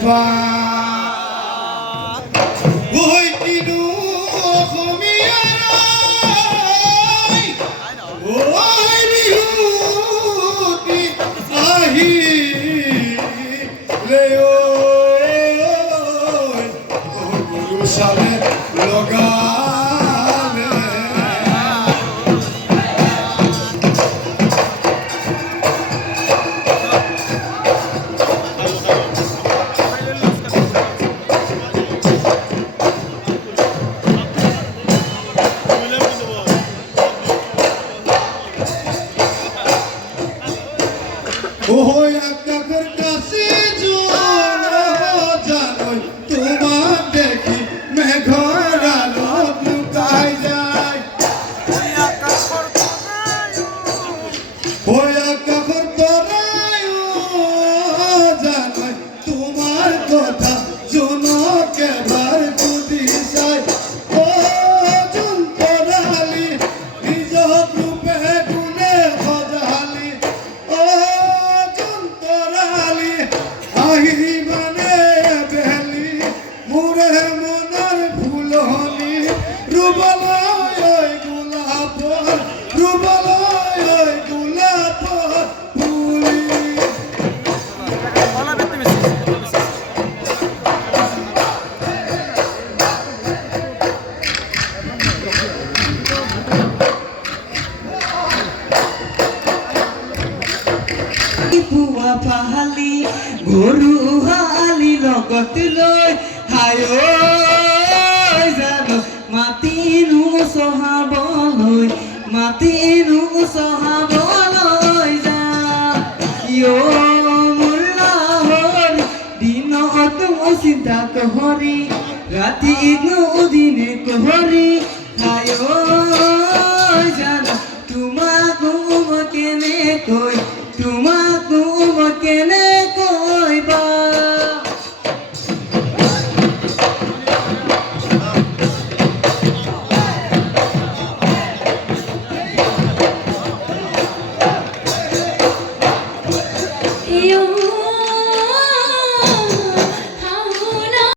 বা ওই কিনু অসমীয়াই ওই বিহুতি আহি রে গুরু সালে লগালে ওই আকাশের কাছে জানোই তোমার দেখি মেঘর আলো লুকাই যায় ওই আকাশের তরায় জানোই তোমার কথা জনক এবার কুদি যায় ও জন্তরালি নিজ রূপে গুণে সজালি ও আহিরি মানে বেলি মুরে মনের ফুলনি রুবলয় গোলাপ রুবলয় গোলাপ ফুলি পুয়া পাহালি গরু হালি লগত লৈ হায় জানো মাতিনো চহাবলৈ যা মোৰ লাহৰ দিনত চিন্তা কহৰি ৰাতি দিনে কহৰি হায় জানো তোমাকো কেনেকৈ বা You